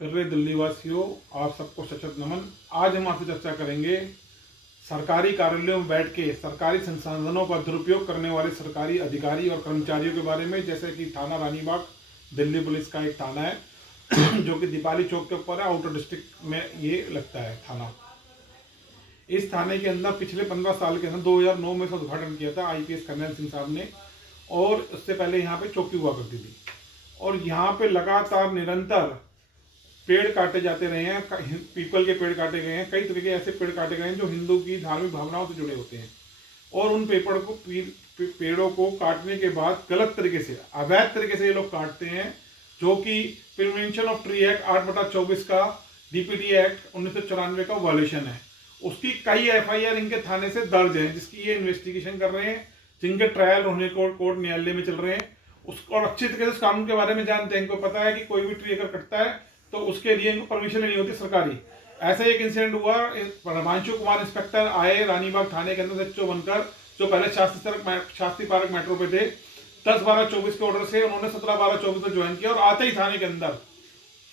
प्रिय दिल्ली वासियों, आप सबको सशक्त नमन। आज हम आपसे चर्चा करेंगे सरकारी कार्यालयों में बैठ के सरकारी संसाधनों का दुरुपयोग करने वाले सरकारी अधिकारी और कर्मचारियों के बारे में। जैसे कि थाना रानीबाग दिल्ली पुलिस का एक थाना है जो कि दीपाली चौक के ऊपर है, आउटर डिस्ट्रिक्ट में ये लगता है थाना। इस थाने के अंदर पिछले 15 साल के अंदर 2009 में से उद्घाटन किया था IPS कर्नल सिंह साहब ने, और उससे पहले यहाँ पे चौकी हुआ करती थी। और यहाँ पे लगातार निरंतर पेड़ काटे जाते रहे हैं, पीपल के पेड़ काटे गए हैं, कई तरह के ऐसे पेड़ काटे गए हैं जो हिंदू की धार्मिक भावनाओं से जुड़े होते हैं। और उन पेड़ों को काटने के बाद गलत तरीके से, अवैध तरीके से ये लोग काटते हैं, जो कि प्रिवेंशन ऑफ ट्री एक्ट 8/24 का, DPT एक्ट 1994 का वायलेशन है। उसकी कई FIR इनके थाने से दर्ज है, जिसकी ये इन्वेस्टिगेशन कर रहे हैं, जिनके ट्रायल होने को कोर्ट न्यायालय में चल रहे हैं। उसको और अच्छी तरीके से उस कानून के बारे में जानते हैं। इनको पता है कि कोई भी ट्री अगर कटता है तो उसके लिए इनको परमिशन लेनी होती सरकारी। ऐसा एक इंसिडेंट हुआ, हिमांशु कुमार इंस्पेक्टर आए रानीबाग थाने के अंदर SHO बनकर, जो पहले शास्त्री पार्क मेट्रो पे थे। 10/12/24 के ऑर्डर से उन्होंने 17/12/24 में ज्वाइन किया और आते ही थाने के अंदर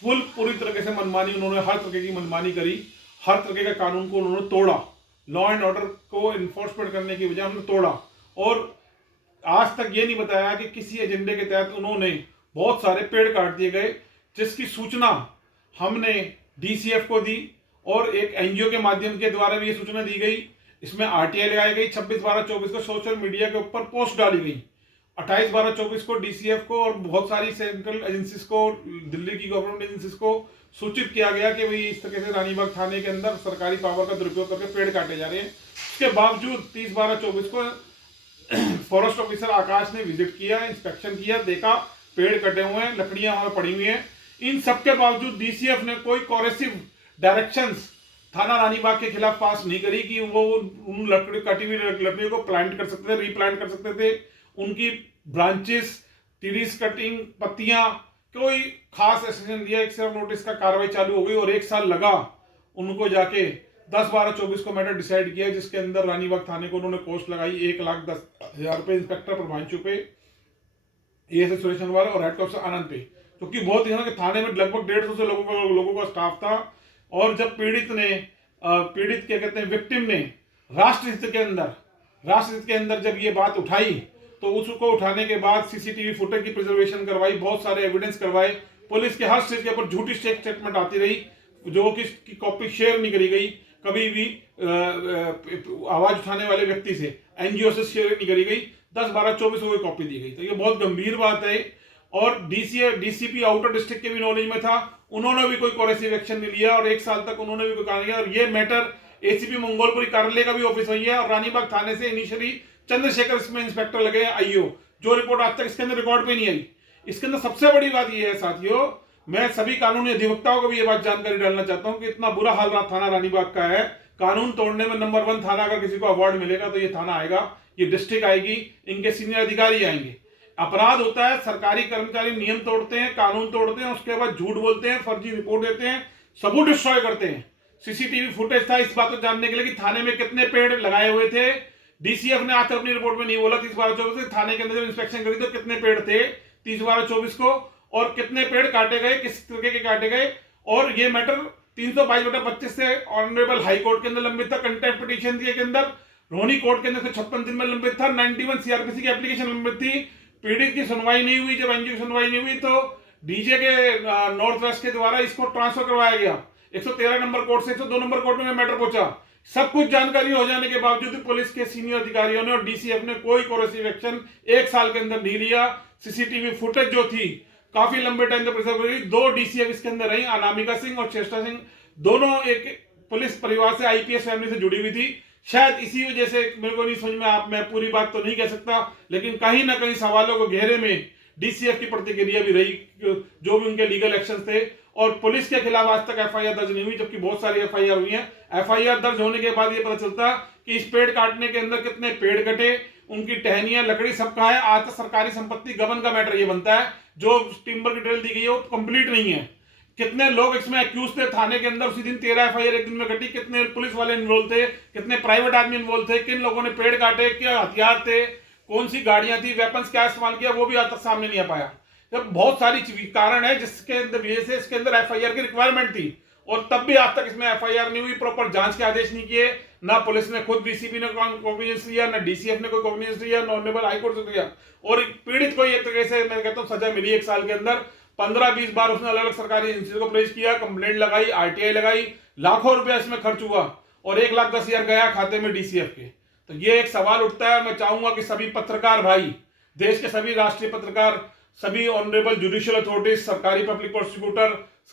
पूरी तरीके से मनमानी, उन्होंने हर तरह की मनमानी करी, हर तरह के कानून को उन्होंने तोड़ा, लॉ एंड ऑर्डर को इन्फोर्समेंट करने की बजाय उन्होंने तोड़ा। और आज तक ये नहीं बताया कि किसी एजेंडे के तहत उन्होंने बहुत सारे पेड़ काट दिए गए, जिसकी सूचना हमने DCF को दी और एक NGO के माध्यम के द्वारा भी ये सूचना दी गई। इसमें RTI लगाई गई। 26/12/24 को सोशल मीडिया के ऊपर पोस्ट डाली गई। 28/12/24 को DCF को और बहुत सारी सेंट्रल एजेंसीज को, दिल्ली की गवर्नमेंट एजेंसीज को सूचित किया गया कि भाई इस तरह से रानीबाग थाने के अंदर सरकारी पावर का दुरुपयोग करके पेड़ काटे जा रहे हैं। उसके बावजूद 30/12/24 को फॉरेस्ट ऑफिसर आकाश ने विजिट किया, इंस्पेक्शन किया, देखा पेड़ कटे हुए हैं, लकड़ियां वहां पड़ी हुई हैं। इन सबके बावजूद DCF ने कोई कोरेसिव डायरेक्शंस थाना रानीबाग के खिलाफ पास नहीं करी कि वो उन कटी हुई लकड़ियों को प्लांट कर सकते थे, रीप्लांट कर सकते थे। उनकी ब्रांचेस, ट्रीज कटिंग, पत्तियां, कोई खास एक्शन दिया, एक सिर्फ नोटिस का कार्रवाई चालू हो गई और 1 साल लगा उनको जाके 10/12/24 को मैटर डिसाइड किया, जिसके अंदर रानीबाग थाने को उन्होंने कॉस्ट लगाई 1,10,000 रुपए इंस्पेक्टर प्रभांशु पे, ASI सुरेश अनवाल और हेड कांस्टेबल आनंद पे, क्योंकि बहुत ही थाने में लगभग 150 से लोगों का स्टाफ था। और जब पीड़ित क्या कहते हैं, विक्टिम ने राष्ट्रहित के अंदर जब ये बात उठाई, तो उसको उठाने के बाद CCTV फुटेज की प्रिजर्वेशन करवाई, बहुत सारे एविडेंस करवाए। पुलिस के हर स्टेज के ऊपर झूठी स्टेटमेंट आती रही, जो कि कॉपी शेयर नहीं करी गई कभी भी, आवाज उठाने वाले व्यक्ति से, NGO से शेयर नहीं करी गई। 10/12/24 को कॉपी दी गई। तो ये बहुत गंभीर बात है। और DCP आउटर डिस्ट्रिक्ट के भी नॉलेज में था, उन्होंने भी कोई कोरेसिव एक्शन नहीं लिया और 1 साल तक उन्होंने भी कोई काम नहीं किया। और ये मैटर ACP मंगोलपुरी कार्यालय का भी ऑफिस वही है और रानीबाग थाने से इनिशियली चंद्रशेखर इसमें इंस्पेक्टर लगे IO, जो रिपोर्ट आज तक इसके अंदर रिकॉर्ड पे नहीं आई। इसके अंदर सबसे बड़ी बात यह है साथियों, मैं सभी कानूनी अधिवक्ताओं को भी ये बात जानकारी डालना चाहता हूं कि इतना बुरा हाल थाना रानीबाग का है। कानून तोड़ने में नंबर 1 थाना, अगर किसी को अवार्ड मिलेगा तो ये थाना आएगा, ये डिस्ट्रिक्ट आएगी, इनके सीनियर अधिकारी आएंगे। अपराध होता है, सरकारी कर्मचारी नियम तोड़ते हैं, कानून तोड़ते हैं, उसके बाद झूठ बोलते हैं, फर्जी रिपोर्ट देते हैं, सबूत डिस्ट्रॉय करते हैं। CCTV फुटेज था इस बात को जानने के लिए कि थाने में कितने पेड़ लगाए हुए थे। DCF ने आज तक अपनी रिपोर्ट में नहीं बोला 30/12/24 थाने के अंदर जब इंस्पेक्शन करी तो कितने पेड़ थे 30/12/24 को, और कितने पेड़ काटे गए, किस तरीके के काटे गए। और ये मैटर 322/25 से ऑनरेबल हाई कोर्ट के अंदर लंबित था, कंटेम्प्ट पिटीशन के अंदर रोहिणी कोर्ट के अंदर 56 दिन में लंबित था, 91 CRPC की एप्लीकेशन लंबित थी। पीड़ित की सुनवाई नहीं हुई। जब NGO की सुनवाई नहीं हुई तो DJ के नॉर्थ वेस्ट के द्वारा इसको ट्रांसफर करवाया गया 113 नंबर कोर्ट से 102 नंबर कोर्ट में मैटर पहुंचा। सब कुछ जानकारी हो जाने के बावजूद पुलिस के सीनियर अधिकारियों ने और DCF ने कोई कोरेसिव एक्शन 1 साल के अंदर नहीं लिया। CCTV फुटेज जो थी काफी लंबे टाइम तक प्रिजर्व करी। 2 DCF इसके अंदर रही, अनामिका सिंह और चेष्टा सिंह, दोनों एक पुलिस परिवार से, IPS फैमिली से जुड़ी हुई थी। शायद इसी वजह से, मेरे को नहीं समझ में, मैं पूरी बात तो नहीं कह सकता, लेकिन कहीं ना कहीं सवालों को घेरे में DCF की प्रतिक्रिया भी रही, जो भी उनके लीगल एक्शन थे। और पुलिस के खिलाफ आज तक FIR दर्ज नहीं हुई, जबकि बहुत सारी FIR हुई हैं। FIR दर्ज होने के बाद ये पता चलता कि इस पेड़ काटने के अंदर कितने पेड़ कटे, उनकी टहनियां, लकड़ी सब कहा है। आज तक सरकारी संपत्ति गबन का मैटर ये बनता है, जो टिम्बर की डिटेल दी गई है वो कंप्लीट नहीं है। कितने लोग इसमें एक्यूज थे थाने के अंदर, उसी दिन 13 FIR एक दिन में कटी, कितने पुलिस वाले इन्वॉल्व थे, कितने प्राइवेट आदमी इन्वॉल्व थे, किन लोगों ने पेड़ काटे, क्या हथियार थे, कौन सी गाड़ियां थी, वेपन्स क्या इस्तेमाल किया, वो भी आज तक सामने नहीं आ पाया। जब बहुत सारी कारण है जिसके वजह से इसके अंदर एफआईआर की रिक्वायरमेंट थी, और तब भी आज तक इसमें एफआईआर नहीं हुई, प्रॉपर जांच के आदेश नहीं किए, ना पुलिस ने खुद डीसीपी ने कॉग्निजेंस लिया, ना डीसीएफ ने कोई कॉग्निजेंस लिया, ना ऑनरेबल हाईकोर्ट से लिया। और पीड़ित को एक तरीके से मैं कहता हूँ सजा मिली 1 साल के अंदर। 15-20 बार उसने अलग अलग सरकारी एजेंसी को पेश किया, कंप्लेंट लगाई, आरटीआई लगाई, लाखों रुपया इसमें खर्च हुआ, और 1,10,000 गया खाते में डीसीएफ के। तो ये एक सवाल उठता है, और मैं चाहूंगा कि सभी पत्रकार भाई, देश के सभी राष्ट्रीय पत्रकार, सभी ऑनरेबल जुडिशियल अथॉरिटीज, सरकारी पब्लिक प्रोसिक्यूटर,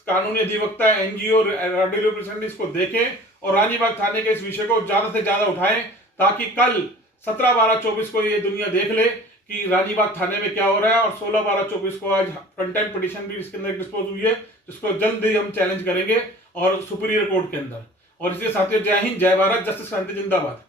कानूनी अधिवक्ता, एनजीओ, रेडियो रिप्रेजेंटेटिव इसको देखें और रानीबाग थाने के इस विषय को ज्यादा से ज्यादा उठाएं, ताकि कल 17/12/24 को ये दुनिया देख ले कि रानीबाग थाने में क्या हो रहा है। और 16/12/24 को आज कंटेम्प्ट पिटीशन भी इसके अंदर डिस्पोज हुई है, जिसको जल्द ही हम चैलेंज करेंगे और सुपीरियर कोर्ट के अंदर। और इसलिए साथियों, जय हिंद, जय भारत, जस्टिस क्रांति जिंदाबाद।